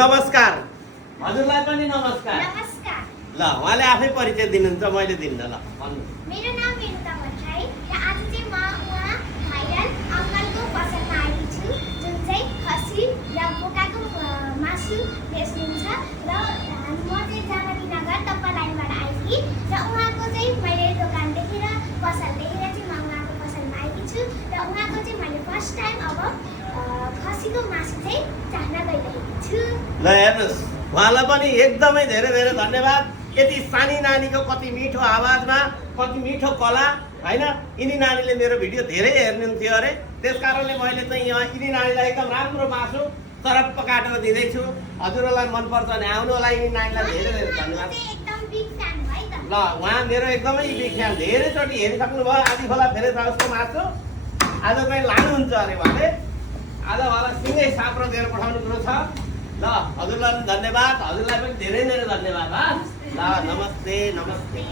नमस्कार हजुरलाई पनि नमस्कार नमस्कार। ल उहाँले आफै परिचय दिनुहुन्छ मैले दिन्न ल भन्नु मेरो नाम रेणुका भट्टराई र आज चाहिँ म उहाँ भाइरल अङ्कलको पसलमा आएको छु जुन चाहिँ खसी र बोकाको मासु बेच्नुहुन्छ र म चाहिँ जामनी नगर टप्पा लाइनबाट आएकी र उहाँको चाहिँ मैले दोकान देखेर पसल देखेर चाहिँ म उहाँको पसलमा आएकी छु र उहाँको चाहिँ मैले फर्स्ट टाइम अब खसीको मासु चाहिँ चाख्न गइरहेको छु। ल हेर्नुहोस् उहाँलाई पनि एकदमै धेरै धेरै धन्यवाद। यति सानी नानीको कति मिठो आवाजमा कति मिठो कला होइन यिनी नानीले मेरो भिडियो धेरै हेर्नुहुन्थ्यो अरे त्यस कारणले मैले चाहिँ यहाँ यिनी नानीलाई एकदम राम्रो मासु तरप्प काटेर दिँदैछु। हजुरहरूलाई मनपर्छ भने आउनु होला यिनी नानीलाई धेरै धेरै धन्यवाद। एकदम बिग फ्यान है त। ल उहाँ मेरो एकदमै बिग फ्यान धेरैचोटि हेरिसक्नुभयो आदि खोला फेरि जाओस् मासु आज चाहिँ लानुहुन्छ अरे उहाँले आज उहाँलाई सिँगै साप्रो दिएर पठाउनु कुरो छ। ल हजुरलाई पनि धन्यवाद हजुरलाई पनि धेरै धेरै धन्यवाद ल नमस्ते नमस्ते।